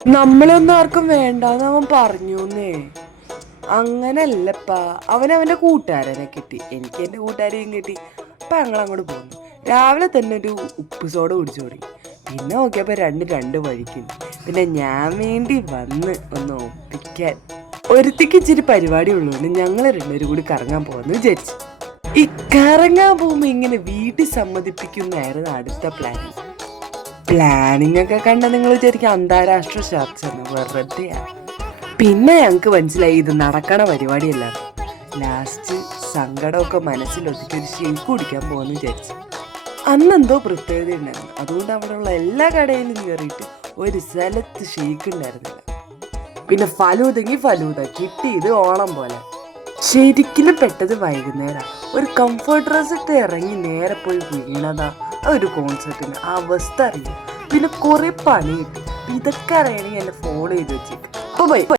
നമ്മളൊന്നും ആർക്കും വേണ്ടാന്ന് അവൻ പറഞ്ഞൂന്നേ. അങ്ങനല്ലപ്പാ, അവനവൻ്റെ കൂട്ടുകാരനെ കിട്ടി, എനിക്ക് എൻ്റെ കൂട്ടുകാരെയും കിട്ടി. അപ്പം ഞങ്ങൾ അങ്ങോട്ട് പോന്നു. രാവിലെ തന്നെ ഒരു ഉപ്പ് സോഡ കുടിച്ചു തുടങ്ങി. പിന്നെ നോക്കിയപ്പോൾ രണ്ട് വഴിക്കും. പിന്നെ ഞാൻ വേണ്ടി വന്ന് ഒന്ന് ഒപ്പിക്കാൻ. ഒരുത്തിക്ക് ഇച്ചിരി പരിപാടി ഉള്ളതുകൊണ്ട് ഞങ്ങൾ രണ്ടുപേരും കൂടി കറങ്ങാൻ പോകാമെന്ന് വിചാരിച്ചു. ഈ കറങ്ങാൻ പോകുമ്പോൾ ഇങ്ങനെ വീട്ടിൽ സമ്മതിപ്പിക്കുന്നതായിരുന്നു അടുത്ത പ്ലാനിങ് ഒക്കെ കണ്ട നിങ്ങൾ വിചാരിക്കും അന്താരാഷ്ട്ര ചർച്ചയാണ്, വെറുതെയാണ്. പിന്നെ ഞങ്ങൾക്ക് മനസ്സിലായി ഇത് നടക്കണ പരിപാടിയല്ല. ലാസ്റ്റ് സങ്കടമൊക്കെ മനസ്സിലൊതുക്കി ഒരു ഷേക്ക് കുടിക്കാൻ പോകുമെന്ന് വിചാരിച്ചു. അന്നെന്തോ പ്രത്യേകത ഉണ്ടായിരുന്നു, അതുകൊണ്ട് അവിടെയുള്ള എല്ലാ കടയിലും കയറിയിട്ട് ഒരു സ്ഥലത്ത് ഷേക്ക് ഉണ്ടായിരുന്നില്ല. പിന്നെ ഫലൂദ കിട്ടിയത് ഓണം പോലെ. ശരിക്കും പെട്ടത് വൈകുന്നേരം ഒരു കംഫർട്ട് ഡ്രസ് ഇട്ട് ഇറങ്ങി നേരെ പോയി വീണതാ ഒരു കോൺസെർട്ടിന്. അവസ്ഥ അറിയാം. പിന്നെ കുറെ പണി കിട്ടി. ഇതൊക്കെ അറിയണമെങ്കിൽ എന്നെ ഫോളോ ചെയ്ത് വെച്ചേക്ക്. ബൈ.